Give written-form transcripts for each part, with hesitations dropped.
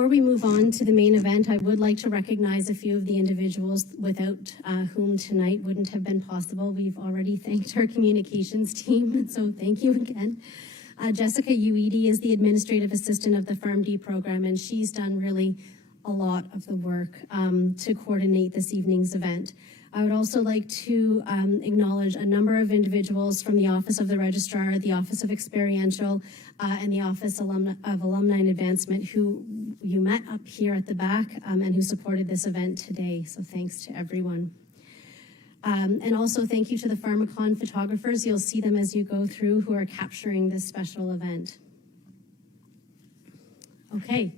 Before we move on to the main event, I would like to recognize a few of the individuals without whom tonight wouldn't have been possible. We've already thanked our communications team, so thank you again. Jessica Uedi is the administrative assistant of the PharmD program, and she's done really a lot of the work to coordinate this evening's event. I would also like to acknowledge a number of individuals from the Office of the Registrar, the Office of Experiential, and the Office of Alumni and Advancement, who you met up here at the back and who supported this event today. So thanks to everyone. And also thank you to the Pharmacon photographers. You'll see them as you go through who are capturing this special event. Okay,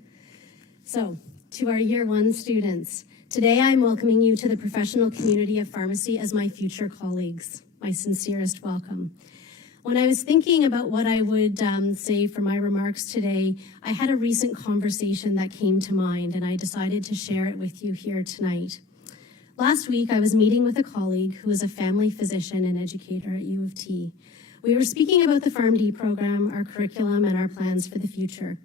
so to our year one students. Today, I'm welcoming you to the professional community of pharmacy as my future colleagues. My sincerest welcome. When I was thinking about what I would say for my remarks today, I had a recent conversation that came to mind, and I decided to share it with you here tonight. Last week, I was meeting with a colleague who is a family physician and educator at U of T. We were speaking about the PharmD program, our curriculum, and our plans for the future.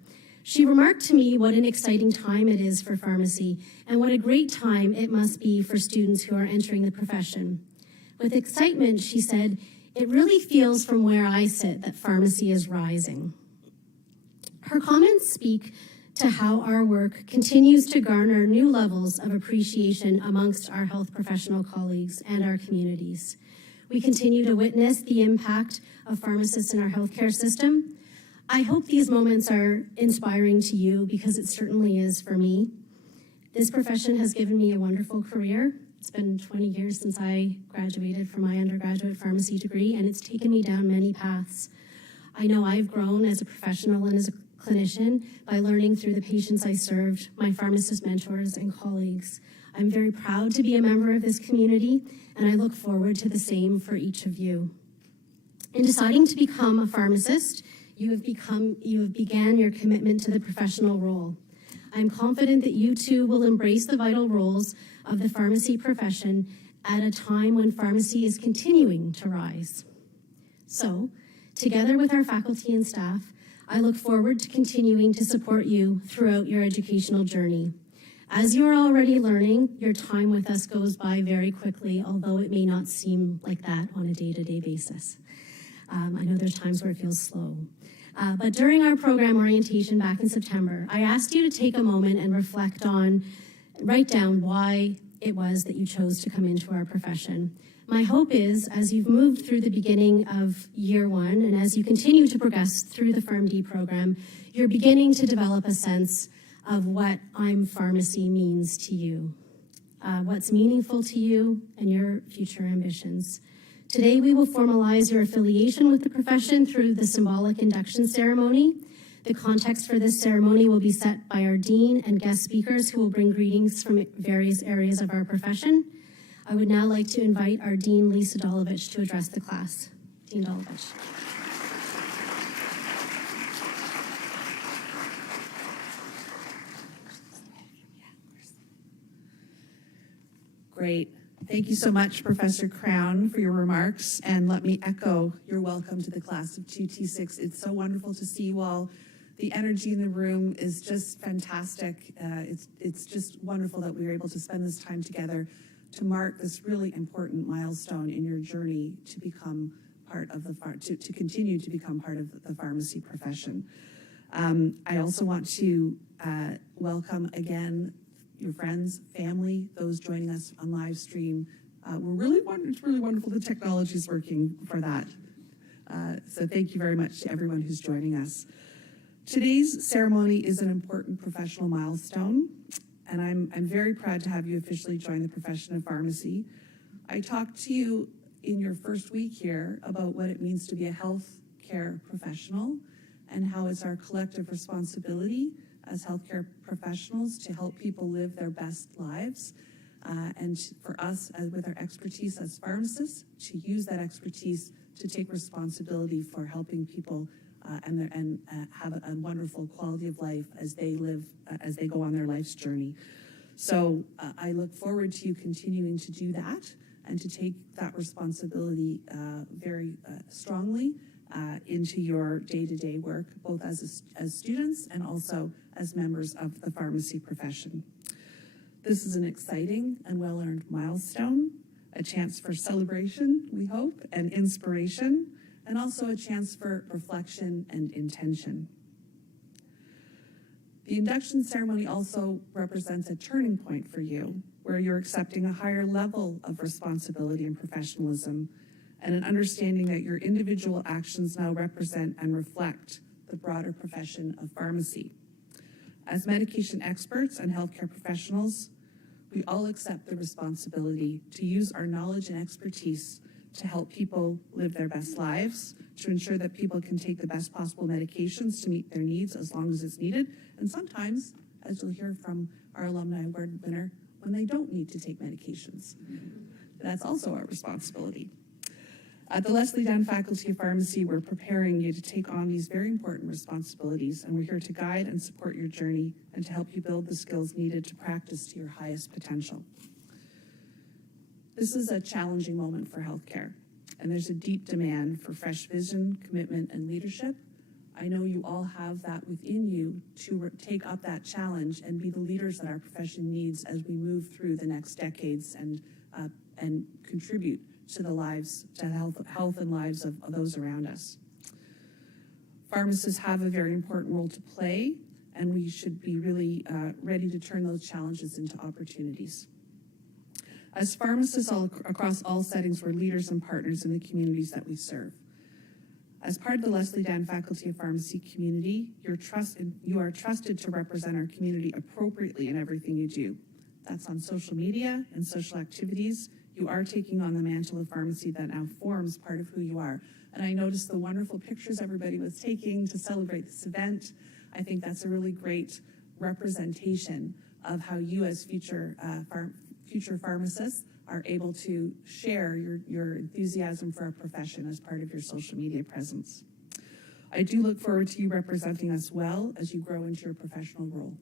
She remarked to me what an exciting time it is for pharmacy and what a great time it must be for students who are entering the profession. With excitement, she said, "It really feels from where I sit that pharmacy is rising." Her comments speak to how our work continues to garner new levels of appreciation amongst our health professional colleagues and our communities. We continue to witness the impact of pharmacists in our healthcare system. I hope these moments are inspiring to you because it certainly is for me. This profession has given me a wonderful career. It's been 20 years since I graduated from my undergraduate pharmacy degree, and it's taken me down many paths. I know I've grown as a professional and as a clinician by learning through the patients I served, my pharmacist mentors and colleagues. I'm very proud to be a member of this community, and I look forward to the same for each of you. In deciding to become a pharmacist, you have began your commitment to the professional role. I'm confident that you too will embrace the vital roles of the pharmacy profession at a time when pharmacy is continuing to rise. So, together with our faculty and staff, I look forward to continuing to support you throughout your educational journey. As you are already learning, your time with us goes by very quickly, although it may not seem like that on a day-to-day basis. I know there's times where it feels slow. But during our program orientation back in September, I asked you to take a moment and write down why it was that you chose to come into our profession. My hope is, as you've moved through the beginning of year one, and as you continue to progress through the PharmD program, you're beginning to develop a sense of what I'm Pharmacy means to you, what's meaningful to you and your future ambitions. Today, we will formalize your affiliation with the profession through the symbolic induction ceremony. The context for this ceremony will be set by our dean and guest speakers who will bring greetings from various areas of our profession. I would now like to invite our Dean, Lisa Dolovich, to address the class. Dean Dolovich. Great. Thank you so much, Professor Crown, for your remarks, and let me echo your welcome to the class of 2T6. It's so wonderful to see you all. The energy in the room is just fantastic. It's just wonderful that we were able to spend this time together to mark this really important milestone in your journey to become part of to continue to become part of the pharmacy profession. I also want to welcome again your friends, family, those joining us on live stream. It's really wonderful the technology is working for that. So thank you very much to everyone who's joining us. Today's ceremony is an important professional milestone, and I'm very proud to have you officially join the profession of pharmacy. I talked to you in your first week here about what it means to be a healthcare professional and how it's our collective responsibility as healthcare professionals to help people live their best lives, and for us, with our expertise as pharmacists, to use that expertise to take responsibility for helping people and have a wonderful quality of life as they go on their life's journey. So I look forward to you continuing to do that and to take that responsibility very strongly into your day-to-day work, both as students and also as members of the pharmacy profession. This is an exciting and well-earned milestone, a chance for celebration, we hope, and inspiration, and also a chance for reflection and intention. The induction ceremony also represents a turning point for you, where you're accepting a higher level of responsibility and professionalism, and an understanding that your individual actions now represent and reflect the broader profession of pharmacy. As medication experts and healthcare professionals, we all accept the responsibility to use our knowledge and expertise to help people live their best lives, to ensure that people can take the best possible medications to meet their needs as long as it's needed, and sometimes, as you'll hear from our alumni award winner, when they don't need to take medications. That's also our responsibility. At the Leslie Down Faculty of Pharmacy, we're preparing you to take on these very important responsibilities, and we're here to guide and support your journey and to help you build the skills needed to practice to your highest potential. This is a challenging moment for healthcare, and there's a deep demand for fresh vision, commitment, and leadership. I know you all have that within you to take up that challenge and be the leaders that our profession needs as we move through the next decades and contribute to the lives, to health and lives of those around us. Pharmacists have a very important role to play, and we should be really ready to turn those challenges into opportunities. As pharmacists across all settings, we're leaders and partners in the communities that we serve. As part of the Leslie Down Faculty of Pharmacy community, you are trusted to represent our community appropriately in everything you do. That's on social media and social activities. You are taking on the mantle of pharmacy that now forms part of who you are. And I noticed the wonderful pictures everybody was taking to celebrate this event. I think that's a really great representation of how you as future pharmacists are able to share your enthusiasm for our profession as part of your social media presence. I do look forward to you representing us well as you grow into your professional role.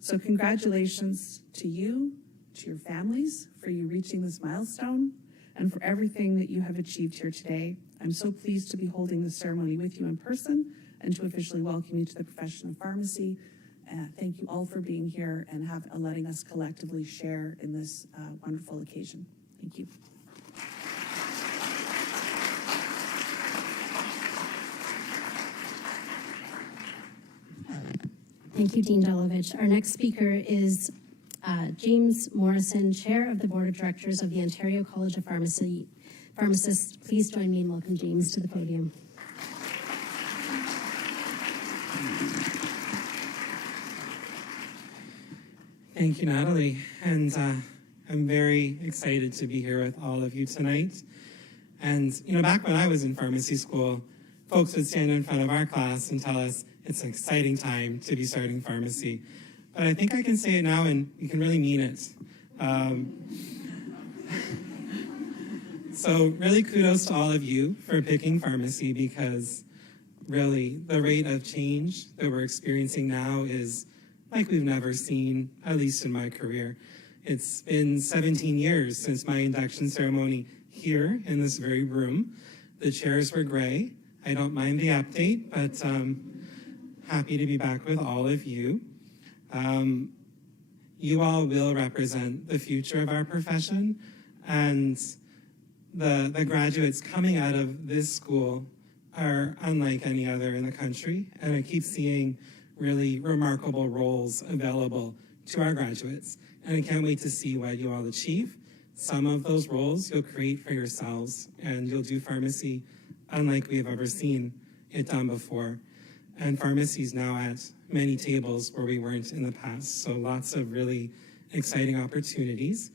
So congratulations to you, to your families, for you reaching this milestone, and for everything that you have achieved here today. I'm so pleased to be holding this ceremony with you in person and to officially welcome you to the profession of pharmacy. Thank you all for being here and letting us collectively share in this wonderful occasion. Thank you. Thank you, Dean Delovich. Our next speaker is James Morrison, Chair of the Board of Directors of the Ontario College of Pharmacists. Please join me in welcoming James to the podium. Thank you, Natalie. And I'm very excited to be here with all of you tonight. And, back when I was in pharmacy school, folks would stand in front of our class and tell us it's an exciting time to be starting pharmacy. But I think I can say it now, and you can really mean it. So really kudos to all of you for picking pharmacy, because really the rate of change that we're experiencing now is like we've never seen, at least in my career. It's been 17 years since my induction ceremony here in this very room. The chairs were gray. I don't mind the update, but happy to be back with all of you. You all will represent the future of our profession, and the graduates coming out of this school are unlike any other in the country, and I keep seeing really remarkable roles available to our graduates, and I can't wait to see what you all achieve. Some of those roles you'll create for yourselves, and you'll do pharmacy unlike we have ever seen it done before. And pharmacy is now at many tables where we weren't in the past, so lots of really exciting opportunities.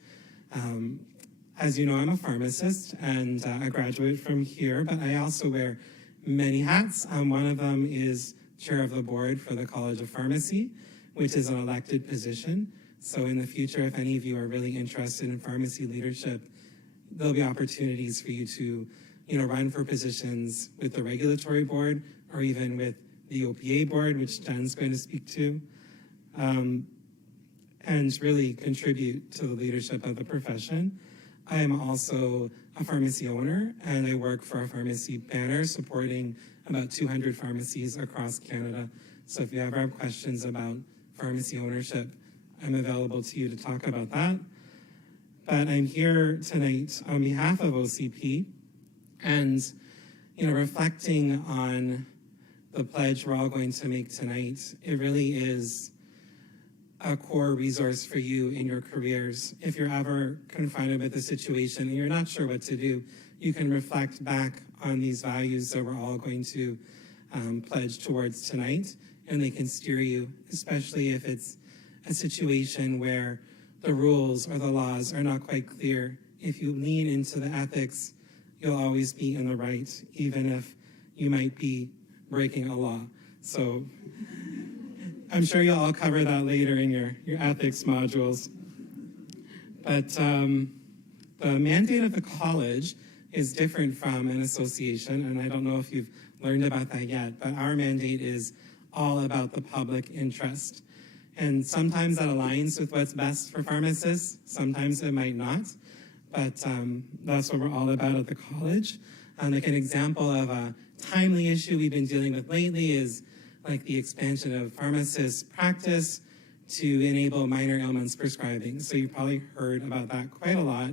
As you know, I'm a pharmacist and a graduate from here, but I also wear many hats. One of them is chair of the board for the College of Pharmacy, which is an elected position. So in the future, if any of you are really interested in pharmacy leadership, there'll be opportunities for you to, run for positions with the regulatory board or even with the OPA board, which Jen's going to speak to, and really contribute to the leadership of the profession. I am also a pharmacy owner, and I work for a pharmacy banner supporting about 200 pharmacies across Canada. So if you ever have questions about pharmacy ownership, I'm available to you to talk about that. But I'm here tonight on behalf of OCP and, reflecting on the pledge we're all going to make tonight. It really is a core resource for you in your careers. If you're ever confronted with a situation and you're not sure what to do, you can reflect back on these values that we're all going to pledge towards tonight, and they can steer you, especially if it's a situation where the rules or the laws are not quite clear. If you lean into the ethics, you'll always be in the right, even if you might be breaking a law. So I'm sure you'll all cover that later in your ethics modules. But the mandate of the college is different from an association, and I don't know if you've learned about that yet, but our mandate is all about the public interest. And sometimes that aligns with what's best for pharmacists, sometimes it might not, but that's what we're all about at the college. Like an example of a timely issue we've been dealing with lately is like the expansion of pharmacists' practice to enable minor ailments prescribing. So you've probably heard about that quite a lot.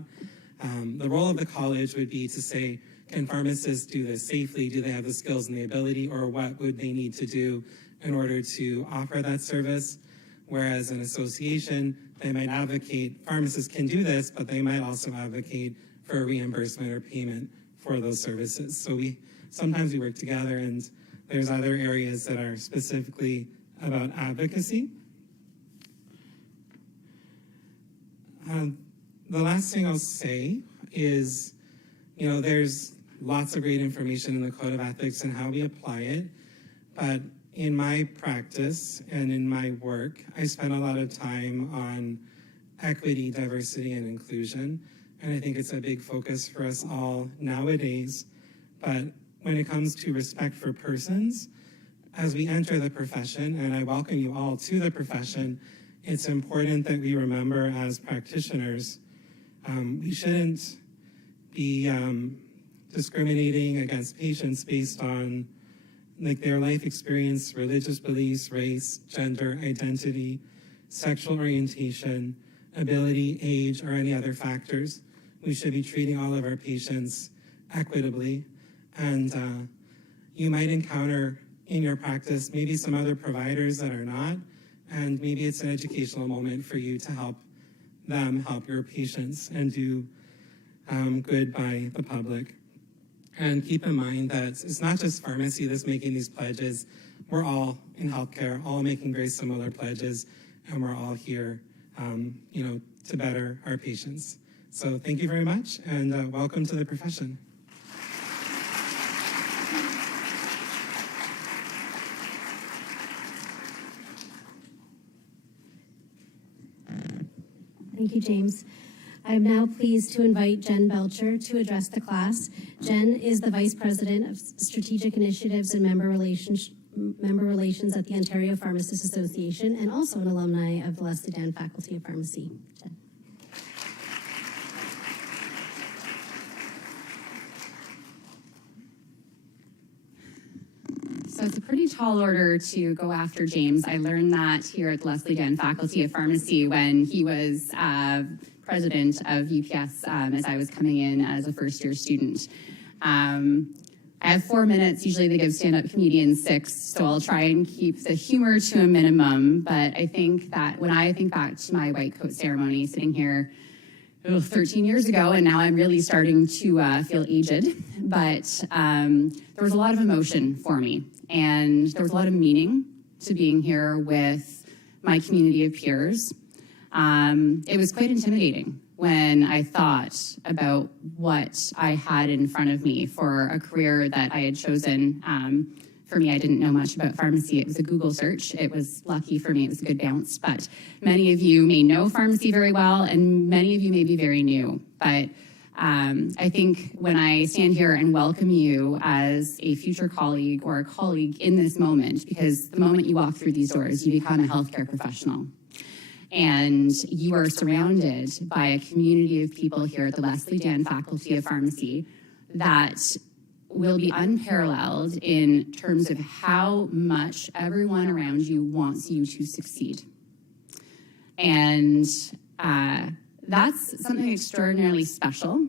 The role of the college would be to say, can pharmacists do this safely? Do they have the skills and the ability, or what would they need to do in order to offer that service? Whereas an association, they might advocate, pharmacists can do this, but they might also advocate for reimbursement or payment for those services. So sometimes we work together, and there's other areas that are specifically about advocacy. The last thing I'll say is, there's lots of great information in the Code of Ethics and how we apply it, but in my practice and in my work, I spend a lot of time on equity, diversity, and inclusion, and I think it's a big focus for us all nowadays. But when it comes to respect for persons, as we enter the profession, and I welcome you all to the profession, it's important that we remember as practitioners, we shouldn't be discriminating against patients based on their life experience, religious beliefs, race, gender, identity, sexual orientation, ability, age, or any other factors. We should be treating all of our patients equitably. And you might encounter in your practice maybe some other providers that are not, and maybe it's an educational moment for you to help them help your patients and do good by the public. And keep in mind that it's not just pharmacy that's making these pledges. We're all in healthcare, all making very similar pledges, and we're all here, to better our patients. So thank you very much, and welcome to the profession. Thank you, James. I'm now pleased to invite Jen Belcher to address the class. Jen is the Vice President of Strategic Initiatives and Member Relations at the Ontario Pharmacists Association, and also an alumni of the Leslie Dan Faculty of Pharmacy. Jen. So it's a pretty tall order to go after James. I learned that here at the Leslie Dan Faculty of Pharmacy when he was president of UPS as I was coming in as a first-year student. I have 4 minutes. Usually they give stand-up comedians 6, so I'll try and keep the humor to a minimum. But I think that when I think back to my Whitecoat ceremony, sitting here 13 years ago, and now I'm really starting to feel aged, but there was a lot of emotion for me, and there was a lot of meaning to being here with my community of peers. It was quite intimidating when I thought about what I had in front of me for a career that I had chosen. For me, I didn't know much about pharmacy. It was a Google search. It was lucky for me. It was a good bounce. But many of you may know pharmacy very well, and many of you may be very new. But I think when I stand here and welcome you as a future colleague or a colleague in this moment, because the moment you walk through these doors, you become a healthcare professional. And you are surrounded by a community of people here at the Leslie Dan Faculty of Pharmacy that will be unparalleled in terms of how much everyone around you wants you to succeed. And that's something extraordinarily special,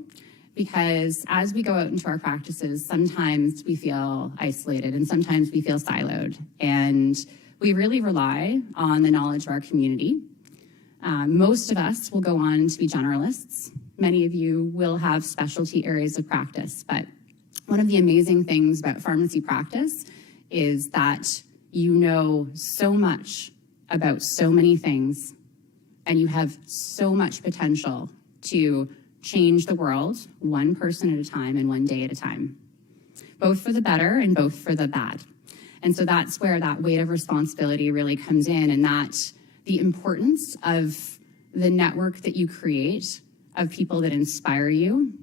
because as we go out into our practices, sometimes we feel isolated and sometimes we feel siloed. And we really rely on the knowledge of our community. Most of us will go on to be generalists. Many of you will have specialty areas of practice. But one of the amazing things about pharmacy practice is that you know so much about so many things, and you have so much potential to change the world one person at a time and one day at a time, both for the better and both for the bad. And so that's where that weight of responsibility really comes in, and that the importance of the network that you create of people that inspire you,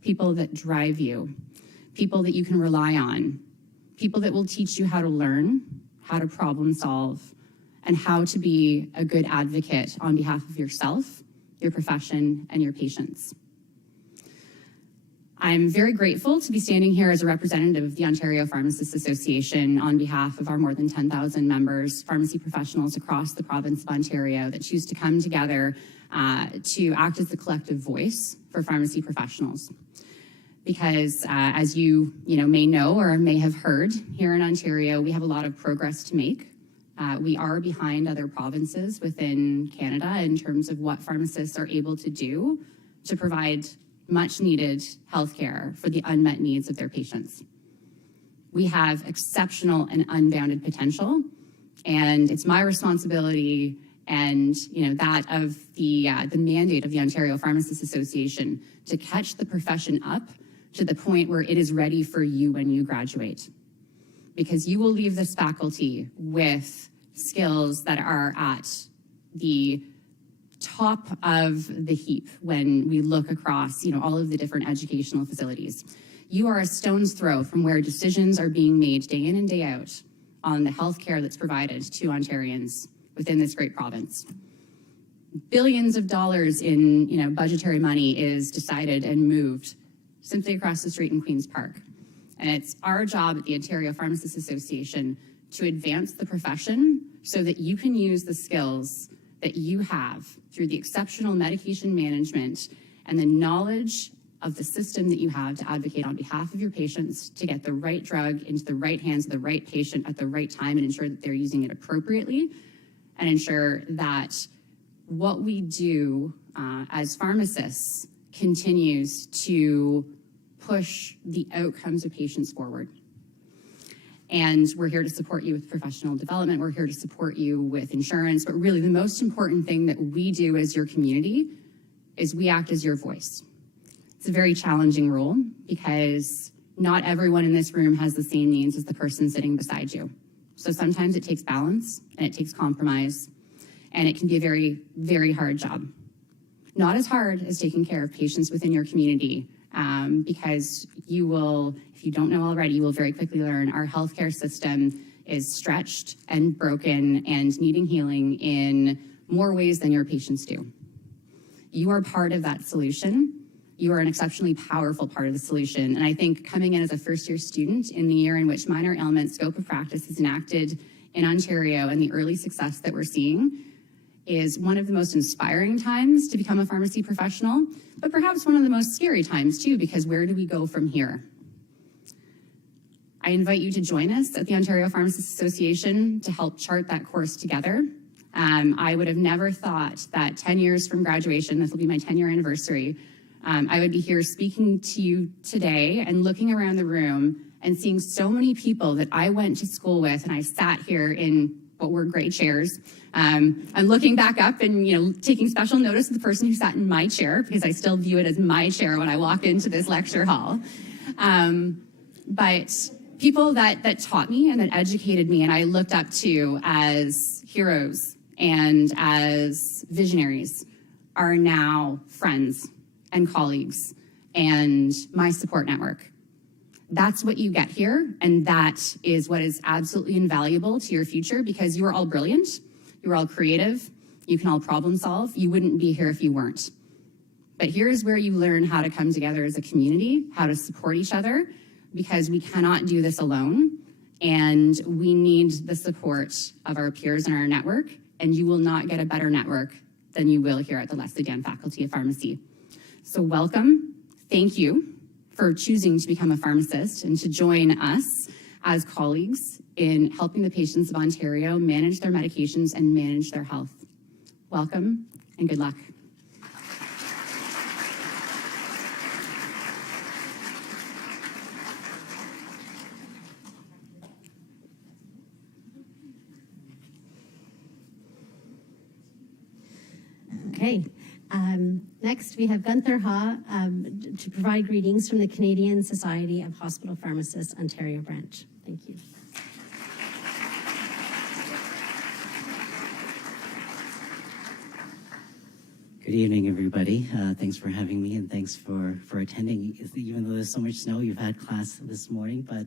people that drive you, people that you can rely on, people that will teach you how to learn, how to problem solve, and how to be a good advocate on behalf of yourself, your profession, and your patients. I'm very grateful to be standing here as a representative of the Ontario Pharmacists Association on behalf of our more than 10,000 members, pharmacy professionals across the province of Ontario that choose to come together to act as the collective voice for pharmacy professionals. Because as you may know or may have heard, here in Ontario, we have a lot of progress to make. We are behind other provinces within Canada in terms of what pharmacists are able to do to provide much needed healthcare for the unmet needs of their patients. We have exceptional and unbounded potential, and it's my responsibility and that of the mandate of the Ontario Pharmacists Association to catch the profession up to the point where it is ready for you when you graduate. Because you will leave this faculty with skills that are at the top of the heap when we look across all of the different educational facilities. You are a stone's throw from where decisions are being made day in and day out on the healthcare that's provided to Ontarians within this great province. Billions of dollars in budgetary money is decided and moved simply across the street in Queen's Park. And it's our job at the Ontario Pharmacists Association to advance the profession so that you can use the skills that you have through the exceptional medication management and the knowledge of the system that you have to advocate on behalf of your patients to get the right drug into the right hands of the right patient at the right time and ensure that they're using it appropriately, and ensure that what we do as pharmacists continues to push the outcomes of patients forward. And we're here to support you with professional development. We're here to support you with insurance. But really, the most important thing that we do as your community is we act as your voice. It's a very challenging role because not everyone in this room has the same needs as the person sitting beside you. So sometimes it takes balance and it takes compromise, and it can be a very, very hard job. Not as hard as taking care of patients within your community, because you will, if you don't know already, you will very quickly learn our healthcare system is stretched and broken and needing healing in more ways than your patients do. You are part of that solution. You are an exceptionally powerful part of the solution. And I think coming in as a first-year student in the year in which minor ailment scope of practice is enacted in Ontario and the early success that we're seeing is one of the most inspiring times to become a pharmacy professional, but perhaps one of the most scary times too, because where do we go from here? I invite you to join us at the Ontario Pharmacists Association to help chart that course together. I would have never thought that 10 years from graduation, this will be my 10-year anniversary, I would be here speaking to you today and looking around the room and seeing so many people that I went to school with, and I sat here in what were gray chairs. I'm looking back up and taking special notice of the person who sat in my chair, because I still view it as my chair when I walk into this lecture hall. But people that taught me and that educated me and I looked up to as heroes and as visionaries are now friends and colleagues and my support network. That's what you get here, and that is what is absolutely invaluable to your future, because you are all brilliant, you're all creative, You can all problem solve. You wouldn't be here if you weren't. But here's where you learn how to come together as a community, how to support each other, because we cannot do this alone, and we need the support of our peers in our network, and you will not get a better network than you will here at the Leslie Dann Faculty of Pharmacy. So welcome, thank you for choosing to become a pharmacist and to join us as colleagues in helping the patients of Ontario manage their medications and manage their health. Welcome and good luck. Okay. Next, we have Gunther Ha to provide greetings from the Canadian Society of Hospital Pharmacists, Ontario branch. Thank you. Good evening, everybody. Thanks for having me, and thanks for attending. Even though there's so much snow, you've had class this morning, but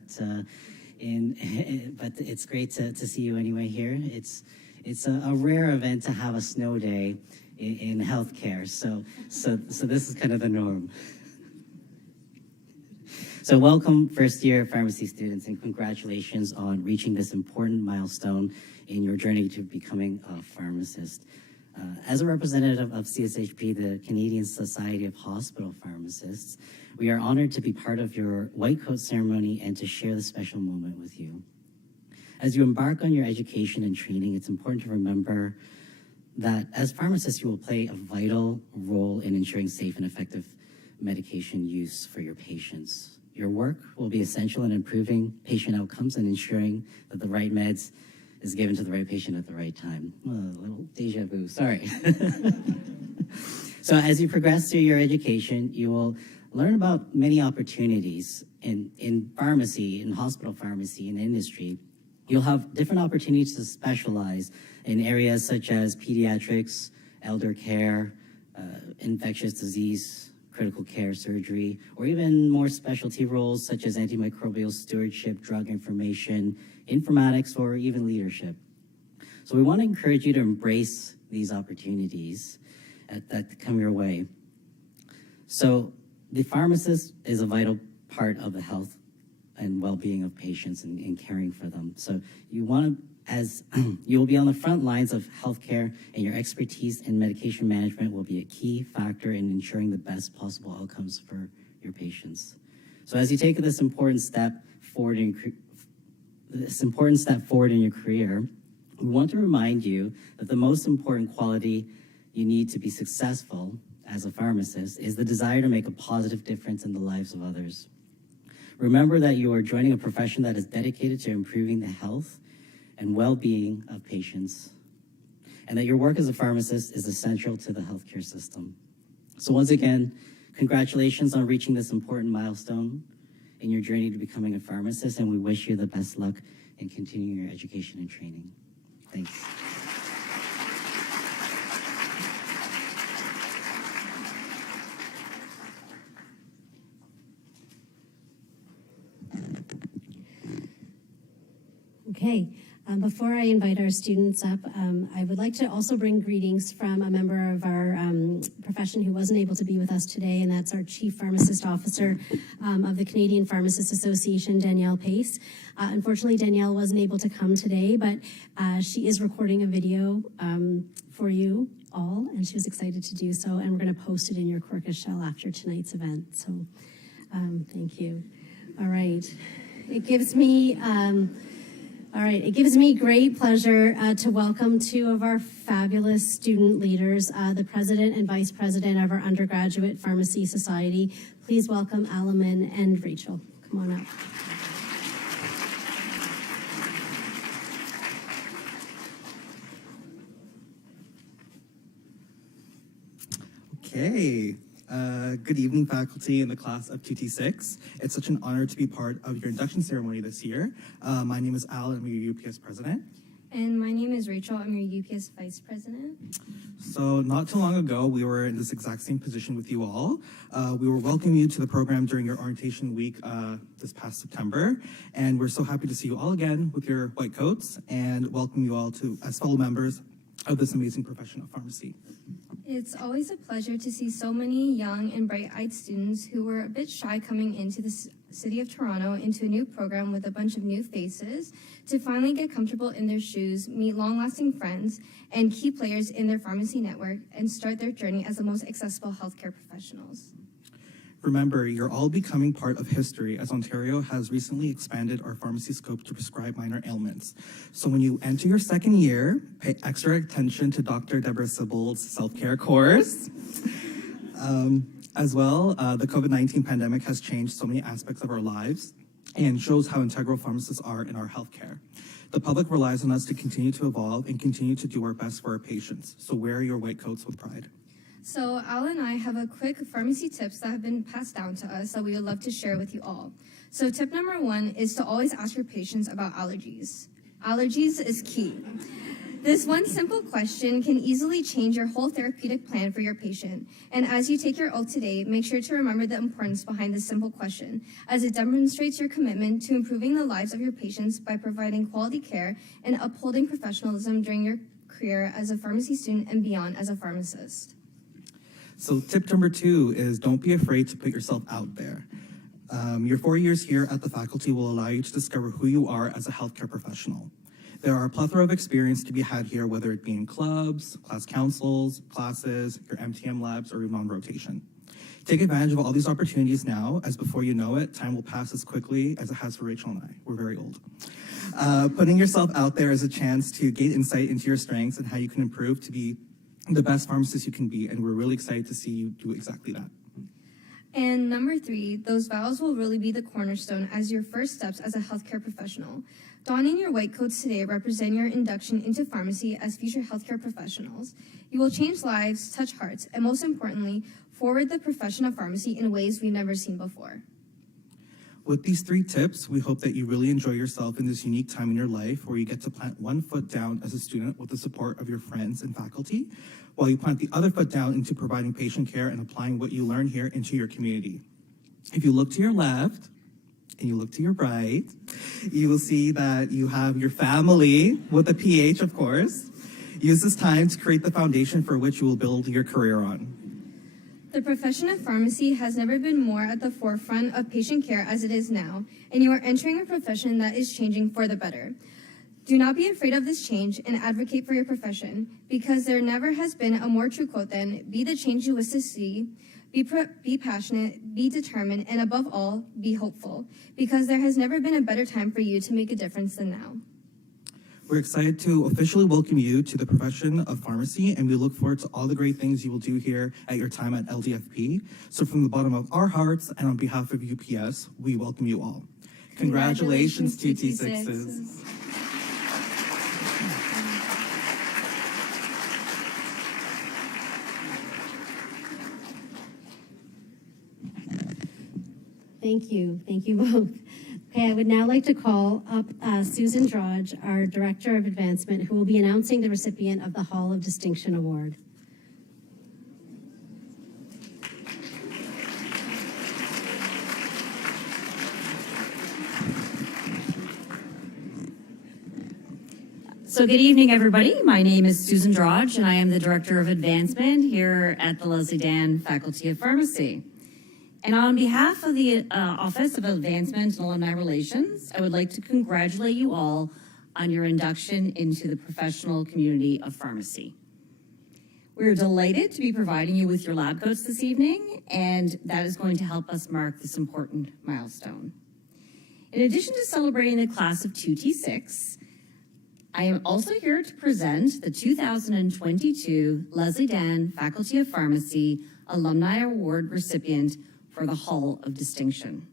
it's great to see you anyway here. It's a rare event to have a snow day in healthcare, so this is kind of the norm. So welcome first year pharmacy students, and congratulations on reaching this important milestone in your journey to becoming a pharmacist. As a representative of CSHP, the Canadian Society of Hospital Pharmacists, we are honored to be part of your Whitecoat ceremony and to share this special moment with you. As you embark on your education and training, it's important to remember that as pharmacists, you will play a vital role in ensuring safe and effective medication use for your patients. Your work will be essential in improving patient outcomes and ensuring that the right meds is given to the right patient at the right time. A little deja vu, sorry. So as you progress through your education, you will learn about many opportunities in pharmacy, in hospital pharmacy, in industry. You'll have different opportunities to specialize in areas such as pediatrics, elder care, infectious disease, critical care surgery, or even more specialty roles such as antimicrobial stewardship, drug information, informatics, or even leadership. So we want to encourage you to embrace these opportunities that come your way. So the pharmacist is a vital part of the health and well-being of patients and caring for them. So you want to, as you will be on the front lines of healthcare, and your expertise in medication management will be a key factor in ensuring the best possible outcomes for your patients. So as you take this important step forward in your career, we want to remind you that the most important quality you need to be successful as a pharmacist is the desire to make a positive difference in the lives of others. Remember that you are joining a profession that is dedicated to improving the health and well-being of patients, and that your work as a pharmacist is essential to the healthcare system. So once again, congratulations on reaching this important milestone in your journey to becoming a pharmacist, and we wish you the best luck in continuing your education and training. Thanks. Okay. Before I invite our students up, I would like to also bring greetings from a member of our profession who wasn't able to be with us today, and that's our Chief Pharmacist Officer of the Canadian Pharmacists Association, Danielle Pace. Unfortunately, Danielle wasn't able to come today, but she is recording a video for you all, and she was excited to do so, and we're going to post it in your Quercus shell after tonight's event. So thank you. All right. It gives me great pleasure to welcome two of our fabulous student leaders, the president and vice president of our undergraduate pharmacy society. Please welcome Alamin and Rachel. Come on up. Okay. Good evening, faculty in the class of 2T6. It's such an honor to be part of your induction ceremony this year. My name is Al, and I'm your UPS president. And my name is Rachel. I'm your UPS vice president. So not too long ago, we were in this exact same position with you all. We were welcoming you to the program during your orientation week this past September. And we're so happy to see you all again with your white coats and welcome you all to as fellow members of this amazing profession of pharmacy. It's always a pleasure to see so many young and bright-eyed students who were a bit shy coming into the city of Toronto into a new program with a bunch of new faces to finally get comfortable in their shoes, meet long-lasting friends, and key players in their pharmacy network, and start their journey as the most accessible healthcare professionals. Remember, you're all becoming part of history as Ontario has recently expanded our pharmacy scope to prescribe minor ailments. So when you enter your second year, pay extra attention to Dr. Deborah Sibyl's self-care course. As well, the COVID-19 pandemic has changed so many aspects of our lives and shows how integral pharmacists are in our healthcare. The public relies on us to continue to evolve and continue to do our best for our patients. So wear your white coats with pride. So Al and I have a quick pharmacy tips that have been passed down to us that we would love to share with you all. So tip number 1 is to always ask your patients about allergies. Allergies is key. This one simple question can easily change your whole therapeutic plan for your patient. And as you take your oath today, make sure to remember the importance behind this simple question, as it demonstrates your commitment to improving the lives of your patients by providing quality care and upholding professionalism during your career as a pharmacy student and beyond as a pharmacist. So tip number 2 is don't be afraid to put yourself out there. Your 4 years here at the faculty will allow you to discover who you are as a healthcare professional. There are a plethora of experience to be had here, whether it be in clubs, class councils, classes, your MTM labs, or even on rotation. Take advantage of all these opportunities now, as before you know it, time will pass as quickly as it has for Rachel and I. We're very old. Putting yourself out there is a chance to gain insight into your strengths and how you can improve to be the best pharmacist you can be, and we're really excited to see you do exactly that. And number 3, those vows will really be the cornerstone as your first steps as a healthcare professional. Donning your white coats today represent your induction into pharmacy as future healthcare professionals. You will change lives, touch hearts, and most importantly, forward the profession of pharmacy in ways we've never seen before. With these 3 tips, we hope that you really enjoy yourself in this unique time in your life where you get to plant one foot down as a student with the support of your friends and faculty, while you plant the other foot down into providing patient care and applying what you learn here into your community. If you look to your left and you look to your right, you will see that you have your family with a PH, of course. Use this time to create the foundation for which you will build your career on. The profession of pharmacy has never been more at the forefront of patient care as it is now, and you are entering a profession that is changing for the better. Do not be afraid of this change and advocate for your profession, because there never has been a more true quote than, be the change you wish to see, be passionate, be determined, and above all, be hopeful, because there has never been a better time for you to make a difference than now. We're excited to officially welcome you to the profession of pharmacy, and we look forward to all the great things you will do here at your time at LDFP. So from the bottom of our hearts and on behalf of UPS, we welcome you all. Congratulations, T6s. Thank you. Thank you both. Okay, I would now like to call up Susan Drodge, our Director of Advancement, who will be announcing the recipient of the Hall of Distinction Award. So good evening, everybody. My name is Susan Drodge, and I am the Director of Advancement here at the Leslie Dan Faculty of Pharmacy. And on behalf of the Office of Advancement and Alumni Relations, I would like to congratulate you all on your induction into the professional community of pharmacy. We're delighted to be providing you with your lab coats this evening, and that is going to help us mark this important milestone. In addition to celebrating the class of 2T6, I am also here to present the 2022 Leslie Dan Faculty of Pharmacy Alumni Award recipient for the Hall of Distinction.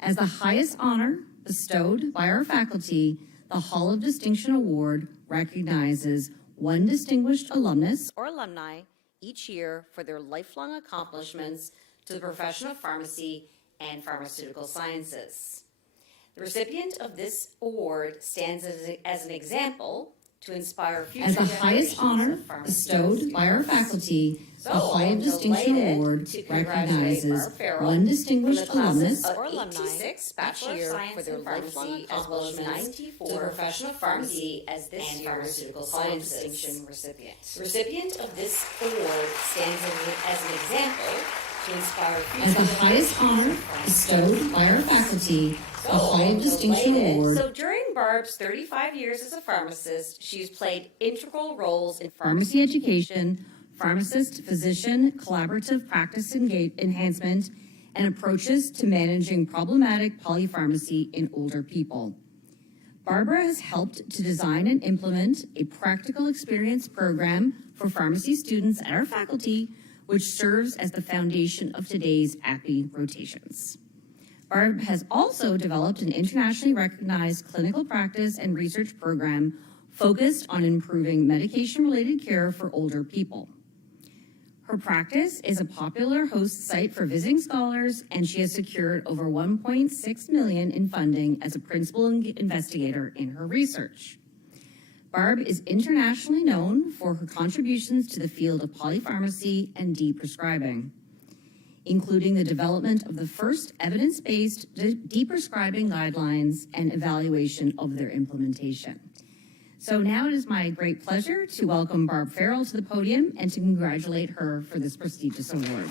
As the highest honor bestowed by our faculty, the Hall of Distinction Award recognizes one distinguished alumnus or alumni each year for their lifelong accomplishments to the profession of pharmacy and pharmaceutical sciences. The recipient of this award stands as an example to inspire future As the highest generations honor of pharmacists. bestowed by our faculty, the So, High of Distinction delighted Award to congratulate recognizes Barb Farrell one distinguished from the alumnus classes of 86 Bachelor of Science for their lifelong as well as 94 to professional pharmacy as this year's pharmaceutical science distinction recipient. The recipient of this award stands as an example to inspire future as the highest honor bestowed by our faculty, the High of Distinction Award. So during Barb's 35 years as a pharmacist, she's played integral roles in Pharmacy education, pharmacist, physician, collaborative practice enhancement, and approaches to managing problematic polypharmacy in older people. Barbara has helped to design and implement a practical experience program for pharmacy students at our faculty, which serves as the foundation of today's APPE rotations. Barb has also developed an internationally recognized clinical practice and research program focused on improving medication-related care for older people. Her practice is a popular host site for visiting scholars, and she has secured over $1.6 million in funding as a principal investigator in her research. Barb is internationally known for her contributions to the field of polypharmacy and de-prescribing, including the development of the first evidence-based de-prescribing guidelines and evaluation of their implementation. So now it is my great pleasure to welcome Barb Farrell to the podium and to congratulate her for this prestigious award.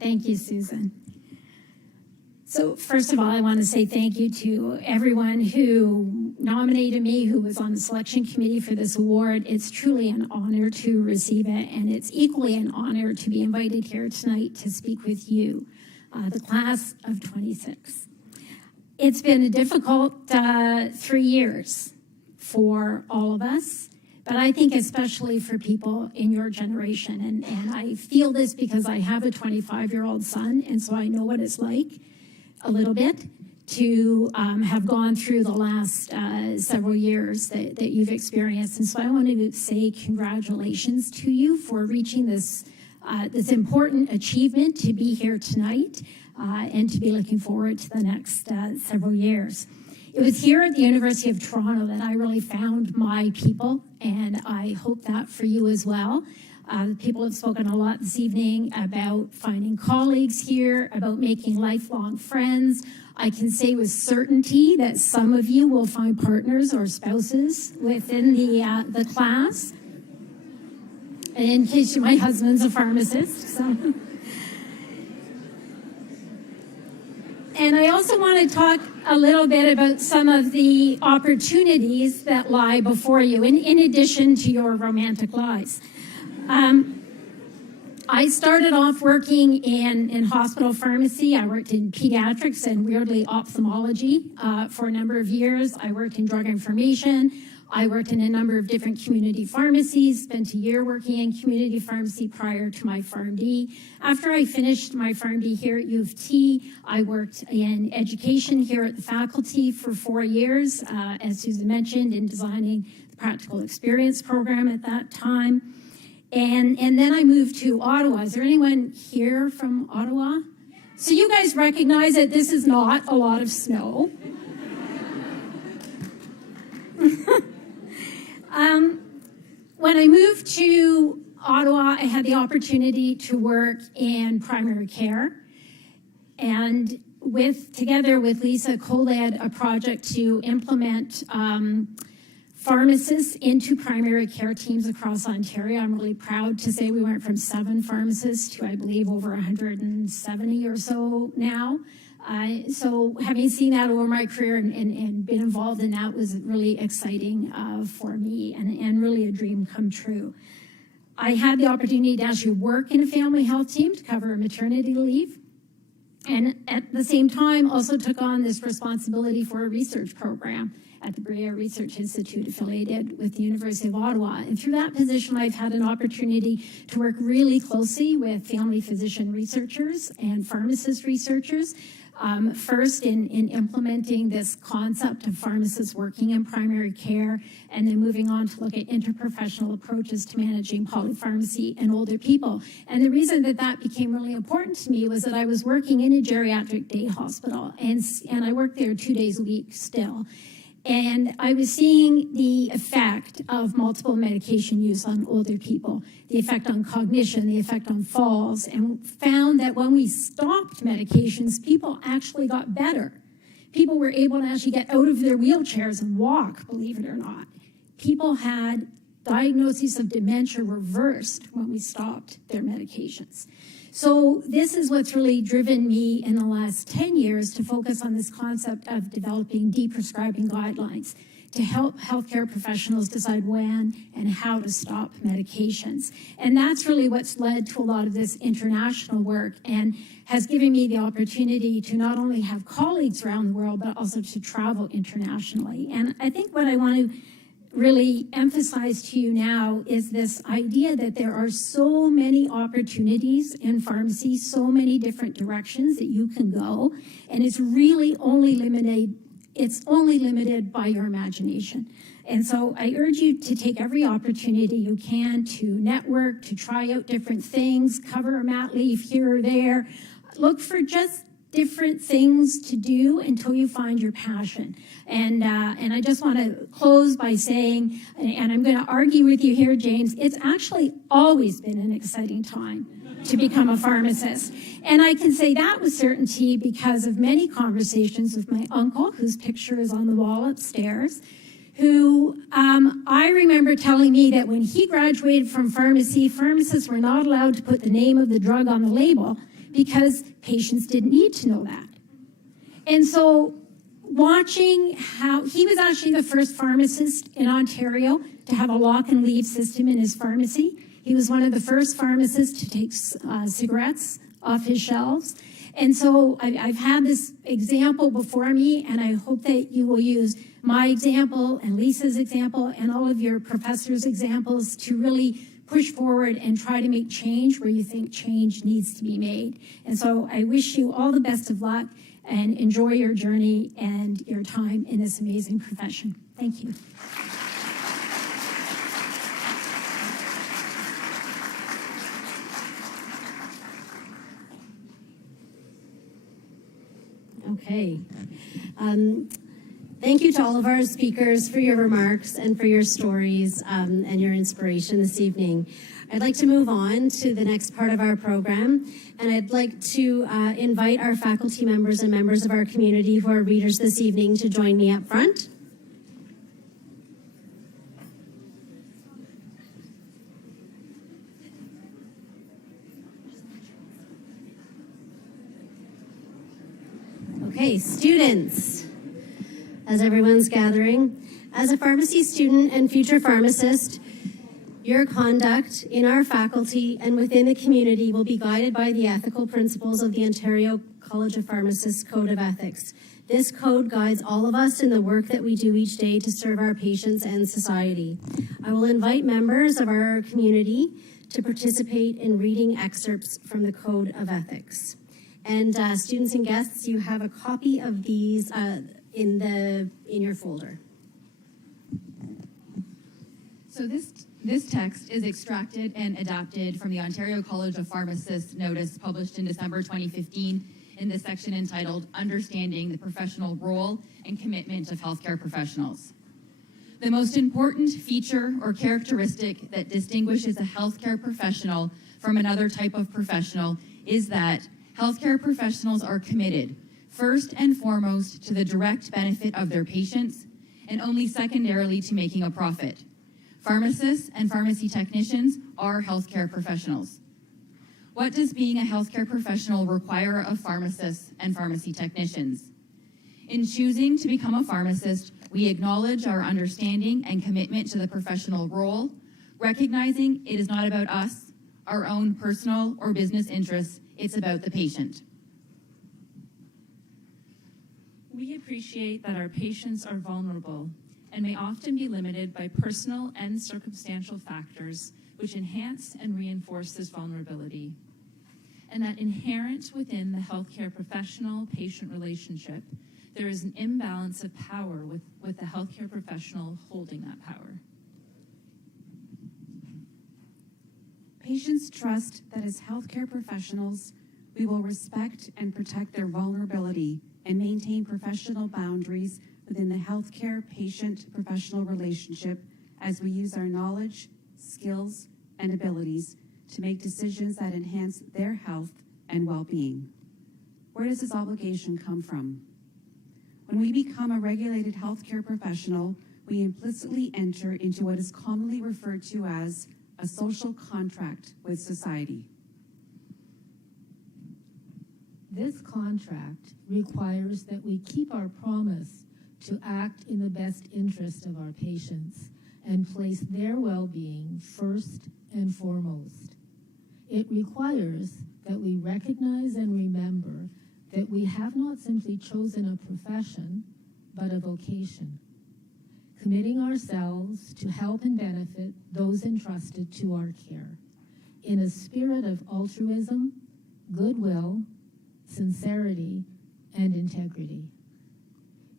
Thank you, Susan. So first of all, I want to say thank you to everyone who nominated me, who was on the selection committee for this award. It's truly an honor to receive it, and it's equally an honor to be invited here tonight to speak with you, the class of 26. It's been a difficult 3 years for all of us, but I think especially for people in your generation. And I feel this because I have a 25-year-old son, and so I know what it's like a little bit to have gone through the last several years that you've experienced. And so I wanted to say congratulations to you for reaching this important achievement to be here tonight and to be looking forward to the next several years. It was here at the University of Toronto that I really found my people, and I hope that for you as well. People have spoken a lot this evening about finding colleagues here, about making lifelong friends. I can say with certainty that some of you will find partners or spouses within the class. And in case my husband's a pharmacist, so. And I also want to talk a little bit about some of the opportunities that lie before you, in addition to your romantic lives. I started off working in hospital pharmacy. I worked in pediatrics and weirdly ophthalmology for a number of years. I worked in drug information. I worked in a number of different community pharmacies, spent a year working in community pharmacy prior to my PharmD. After I finished my PharmD here at U of T, I worked in education here at the faculty for 4 years, as Susan mentioned, in designing the practical experience program at that time. And then I moved to Ottawa. Is there anyone here from Ottawa? So you guys recognize that this is not a lot of snow. When I moved to Ottawa, I had the opportunity to work in primary care, and together with Lisa, co-led a project to implement pharmacists into primary care teams across Ontario. I'm really proud to say we went from 7 pharmacists to, I believe, over 170 or so now. So having seen that over my career and been involved in that was really exciting for me and really a dream come true. I had the opportunity to actually work in a family health team to cover maternity leave. And at the same time, also took on this responsibility for a research program. at the Brea Research Institute affiliated with the University of Ottawa. And through that position, I've had an opportunity to work really closely with family physician researchers and pharmacist researchers. First in implementing this concept of pharmacists working in primary care, and then moving on to look at interprofessional approaches to managing polypharmacy in older people. And the reason that that became really important to me was that I was working in a geriatric day hospital, and I worked there 2 days a week still. And I was seeing the effect of multiple medication use on older people, the effect on cognition, the effect on falls, and found that when we stopped medications, people actually got better. People were able to actually get out of their wheelchairs and walk, believe it or not. People had diagnoses of dementia reversed when we stopped their medications. So this is what's really driven me in the last 10 years to focus on this concept of developing deprescribing guidelines to help healthcare professionals decide when and how to stop medications. And that's really what's led to a lot of this international work and has given me the opportunity to not only have colleagues around the world, but also to travel internationally. And I think what I want to really emphasize to you now is this idea that there are so many opportunities in pharmacy, so many different directions that you can go, and it's really only limited by your imagination. And so I urge you to take every opportunity you can to network, to try out different things, cover a mat leaf here or there, look for just different things to do until you find your passion. And I just want to close by saying, and I'm going to argue with you here, James, it's actually always been an exciting time to become a pharmacist. And I can say that with certainty because of many conversations with my uncle, whose picture is on the wall upstairs, who I remember telling me that when he graduated from pharmacy, pharmacists were not allowed to put the name of the drug on the label because patients didn't need to know that. And so watching how he was actually the first pharmacist in Ontario to have a lock and leave system in his pharmacy. He was one of the first pharmacists to take cigarettes off his shelves. And so I've had this example before me, and I hope that you will use my example and Lisa's example and all of your professors' examples to really push forward and try to make change where you think change needs to be made. And so I wish you all the best of luck and enjoy your journey and your time in this amazing profession. Thank you. Okay. Thank you to all of our speakers for your remarks and for your stories and your inspiration this evening. I'd like to move on to the next part of our program, and I'd like to invite our faculty members and members of our community who are readers this evening to join me up front. Okay, students. As everyone's gathering, as a pharmacy student and future pharmacist, your conduct in our faculty and within the community will be guided by the ethical principles of the Ontario College of Pharmacists Code of Ethics. This code guides all of us in the work that we do each day to serve our patients and society. I will invite members of our community to participate in reading excerpts from the Code of Ethics. And students and guests, you have a copy of these in your folder. So this text is extracted and adapted from the Ontario College of Pharmacists notice published in December 2015 in the section entitled Understanding the Professional Role and Commitment of Healthcare Professionals. The most important feature or characteristic that distinguishes a healthcare professional from another type of professional is that healthcare professionals are committed first and foremost to the direct benefit of their patients, and only secondarily to making a profit. Pharmacists and pharmacy technicians are healthcare professionals. What does being a healthcare professional require of pharmacists and pharmacy technicians? In choosing to become a pharmacist, we acknowledge our understanding and commitment to the professional role, recognizing it is not about us, our own personal or business interests, it's about the patient. We appreciate that our patients are vulnerable and may often be limited by personal and circumstantial factors which enhance and reinforce this vulnerability, and that inherent within the healthcare professional-patient relationship, there is an imbalance of power with the healthcare professional holding that power. Patients trust that as healthcare professionals, we will respect and protect their vulnerability and maintain professional boundaries within the healthcare patient-professional relationship as we use our knowledge, skills, and abilities to make decisions that enhance their health and well-being. Where does this obligation come from? When we become a regulated healthcare professional, we implicitly enter into what is commonly referred to as a social contract with society. This contract requires that we keep our promise to act in the best interest of our patients and place their well-being first and foremost. It requires that we recognize and remember that we have not simply chosen a profession, but a vocation, committing ourselves to help and benefit those entrusted to our care in a spirit of altruism, goodwill, sincerity, and integrity.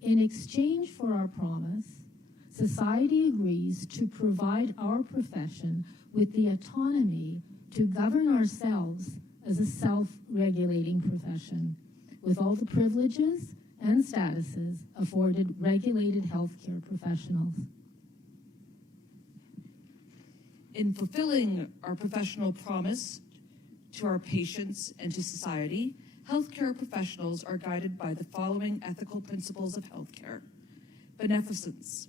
In exchange for our promise, society agrees to provide our profession with the autonomy to govern ourselves as a self-regulating profession, with all the privileges and statuses afforded regulated healthcare professionals. In fulfilling our professional promise to our patients and to society, healthcare professionals are guided by the following ethical principles of healthcare. Beneficence.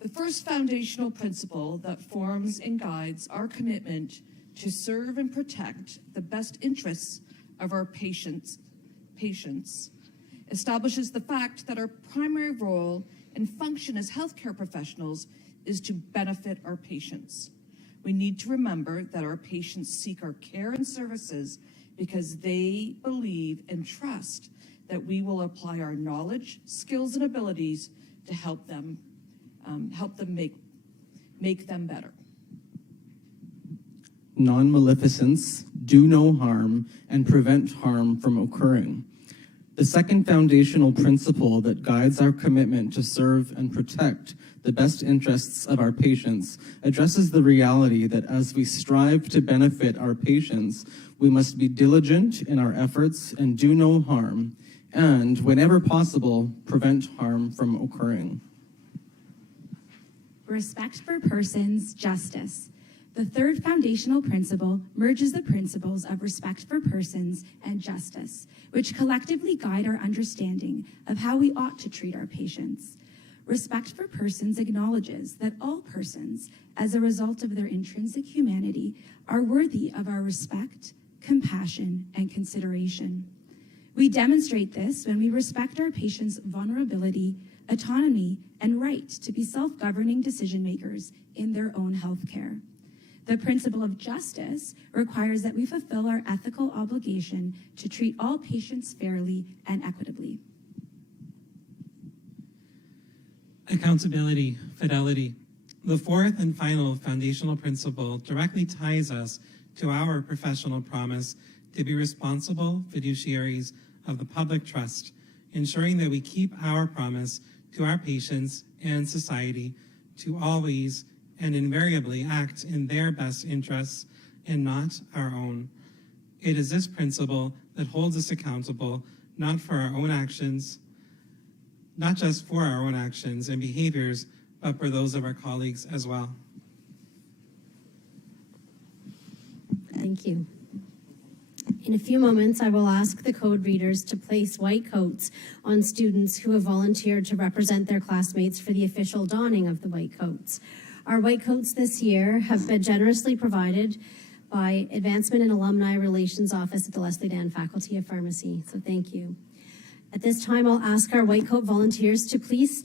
The first foundational principle that forms and guides our commitment to serve and protect the best interests of our patients establishes the fact that our primary role and function as healthcare professionals is to benefit our patients. We need to remember that our patients seek our care and services because they believe and trust that we will apply our knowledge, skills, and abilities to help them make them better. Non-maleficence, do no harm, and prevent harm from occurring. The second foundational principle that guides our commitment to serve and protect the best interests of our patients addresses the reality that as we strive to benefit our patients, we must be diligent in our efforts and do no harm, and whenever possible, prevent harm from occurring. Respect for persons, justice. The third foundational principle merges the principles of respect for persons and justice, which collectively guide our understanding of how we ought to treat our patients. Respect for persons acknowledges that all persons, as a result of their intrinsic humanity, are worthy of our respect, compassion, and consideration. We demonstrate this when we respect our patients' vulnerability, autonomy, and right to be self-governing decision makers in their own health care. The principle of justice requires that we fulfill our ethical obligation to treat all patients fairly and equitably. Accountability, fidelity. The fourth and final foundational principle directly ties us to our professional promise to be responsible fiduciaries of the public trust, ensuring that we keep our promise to our patients and society to always and invariably act in their best interests and not our own. It is this principle that holds us accountable, not for our own actions, not just for our own actions and behaviors, but for those of our colleagues as well. Thank you. In a few moments, I will ask the code readers to place white coats on students who have volunteered to represent their classmates for the official donning of the white coats. Our white coats this year have been generously provided by Advancement and Alumni Relations Office at the Leslie Dan Faculty of Pharmacy, so thank you. At this time, I'll ask our white coat volunteers to please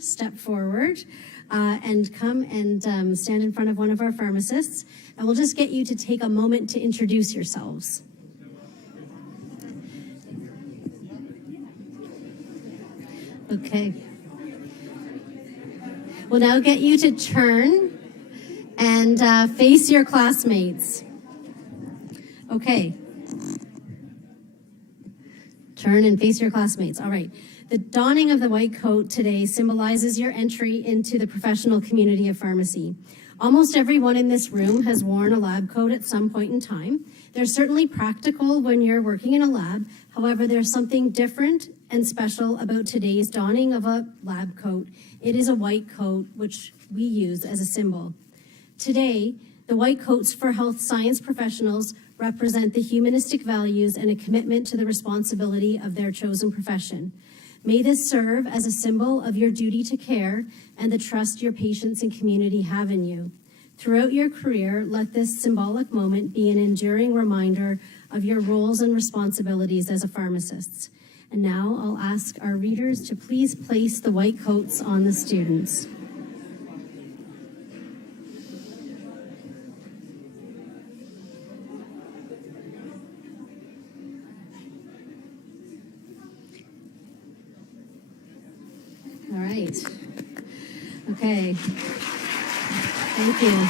step forward, and come and stand in front of one of our pharmacists, and we'll just get you to take a moment to introduce yourselves. Okay. We'll now get you to turn and face your classmates. Okay. Turn and face your classmates. All right. The donning of the white coat today symbolizes your entry into the professional community of pharmacy. Almost everyone in this room has worn a lab coat at some point in time. They're certainly practical when you're working in a lab. However, there's something different and special about today's donning of a lab coat. It is a white coat, which we use as a symbol. Today, the white coats for health science professionals represent the humanistic values and a commitment to the responsibility of their chosen profession. May this serve as a symbol of your duty to care and the trust your patients and community have in you. Throughout your career, let this symbolic moment be an enduring reminder of your roles and responsibilities as a pharmacist. And now I'll ask our readers to please place the white coats on the students. All right. Okay. Thank you.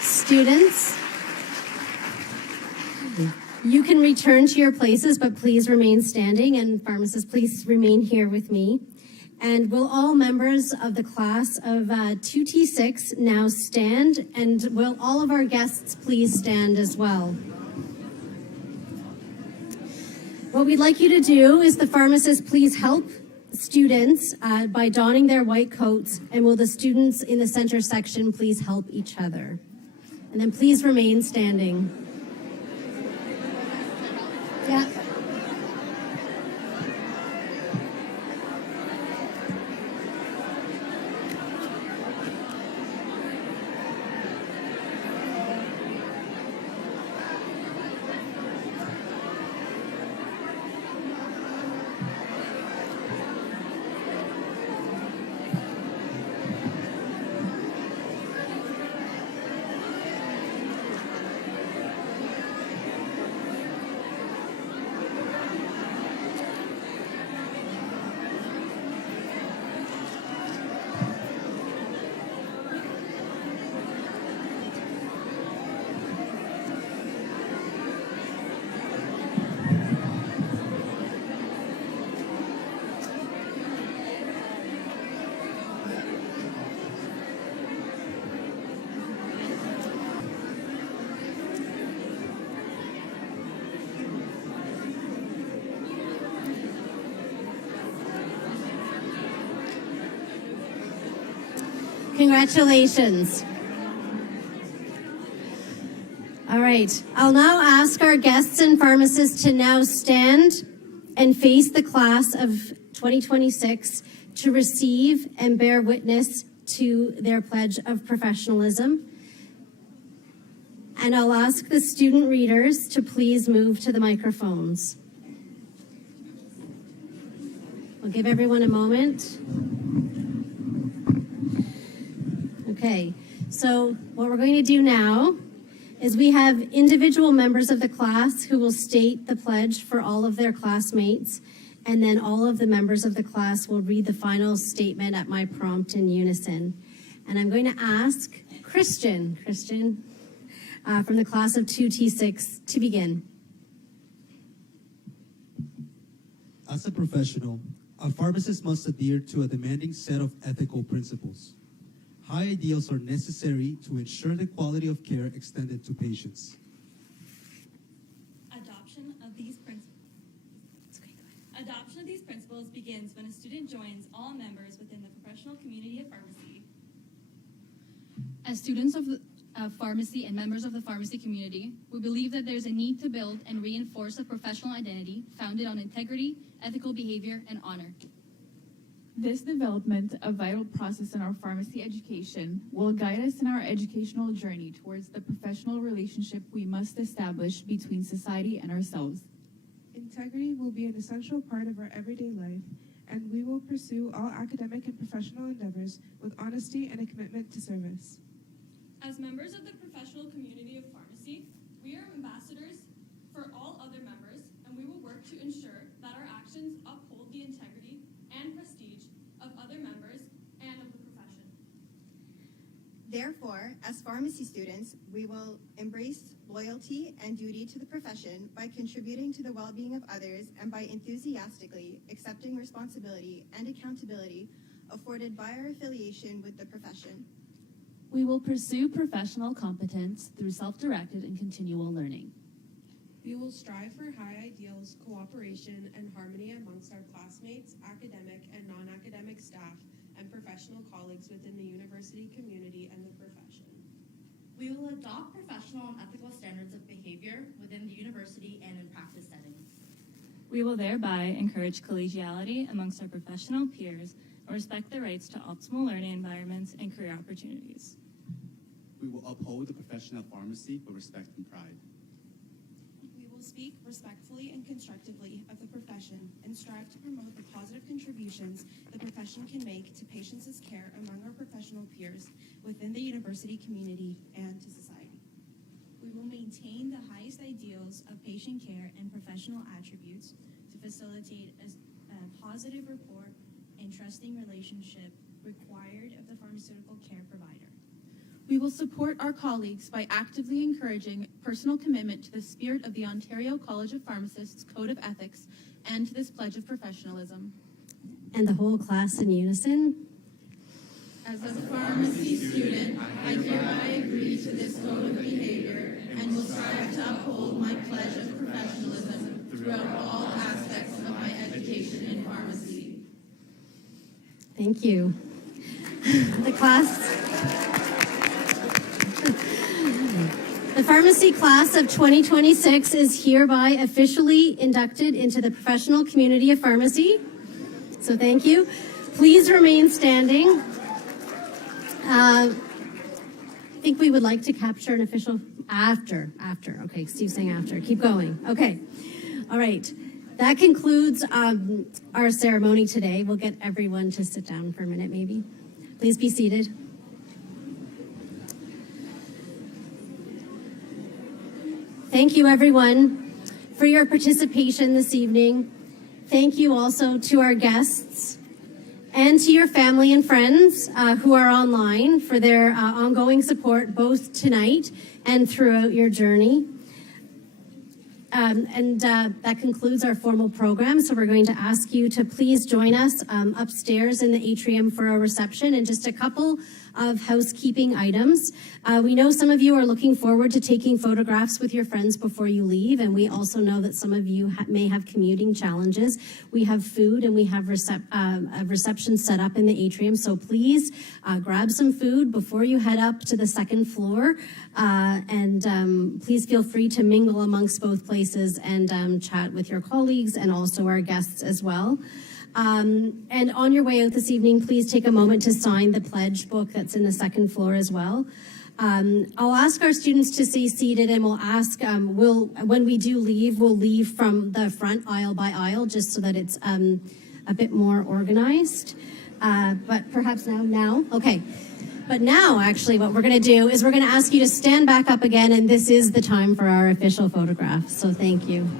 Students, you can return to your places, but please remain standing, and pharmacists, please remain here with me. And will all members of the class of 2T6 now stand, and will all of our guests please stand as well? What we'd like you to do is the pharmacists please help students by donning their white coats, and will the students in the center section please help each other? And then please remain standing. Yeah. Congratulations. All right, I'll now ask our guests and pharmacists to now stand and face the class of 2026 to receive and bear witness to their pledge of professionalism. And I'll ask the student readers to please move to the microphones. We'll give everyone a moment. Okay, so what we're going to do now is we have individual members of the class who will state the pledge for all of their classmates, and then all of the members of the class will read the final statement at my prompt in unison. And I'm going to ask Christian from the class of 2T6 to begin. As a professional, a pharmacist must adhere to a demanding set of ethical principles. High ideals are necessary to ensure the quality of care extended to patients. Adoption of these principles begins when a student joins all members within the professional community of pharmacy. As students of pharmacy and members of the pharmacy community, we believe that there's a need to build and reinforce a professional identity founded on integrity, ethical behavior, and honor. This development, a vital process in our pharmacy education, will guide us in our educational journey towards the professional relationship we must establish between society and ourselves. Integrity will be an essential part of our everyday life, and we will pursue all academic and professional endeavors with honesty and a commitment to service. As members of the professional community of pharmacy, we are ambassadors for all other members, and we will work to ensure As pharmacy students, we will embrace loyalty and duty to the profession by contributing to the well-being of others and by enthusiastically accepting responsibility and accountability afforded by our affiliation with the profession. We will pursue professional competence through self-directed and continual learning. We will strive for high ideals, cooperation, and harmony amongst our classmates, academic and non-academic staff, and professional colleagues within the university community and the profession. We will adopt professional and ethical standards of behavior within the university and in practice settings. We will thereby encourage collegiality amongst our professional peers and respect the rights to optimal learning environments and career opportunities. We will uphold the profession of pharmacy with respect and pride. We will speak respectfully and constructively of the profession and strive to promote the positive contributions the profession can make to patients' care among our professional peers within the university community and to society. We will maintain the highest ideals of patient care and professional attributes to facilitate a positive rapport and trusting relationship required of the pharmaceutical care provider. We will support our colleagues by actively encouraging personal commitment to the spirit of the Ontario College of Pharmacists Code of Ethics and to this pledge of professionalism. And the whole class in unison. As a pharmacy student, I hereby agree to this code of behavior and will strive to uphold my pledge of professionalism throughout all aspects of my education in pharmacy. Thank you. The pharmacy class of 2026 is hereby officially inducted into the professional community of pharmacy. So thank you. Please remain standing. I think we would like to capture an official after. Okay, Steve's saying after. Keep going. Okay. All right. That concludes our ceremony today. We'll get everyone to sit down for a minute, maybe. Please be seated. Thank you, everyone, for your participation this evening. Thank you also to our guests and to your family and friends who are online for their ongoing support both tonight and throughout your journey. That concludes our formal program, so we're going to ask you to please join us upstairs in the atrium for a reception and just a couple of housekeeping items. We know some of you are looking forward to taking photographs with your friends before you leave, and we also know that some of you may have commuting challenges. We have food and we have a reception set up in the atrium, so please grab some food before you head up to the second floor, and please feel free to mingle amongst both places and chat with your colleagues and also our guests as well. And on your way out this evening, please take a moment to sign the pledge book that's in the second floor as well. I'll ask our students to stay seated, and we'll ask, when we do leave, we'll leave from the front aisle by aisle just so that it's a bit more organized. But perhaps now? Okay. But now, actually, what we're going to do is we're going to ask you to stand back up again, and this is the time for our official photograph. So thank you.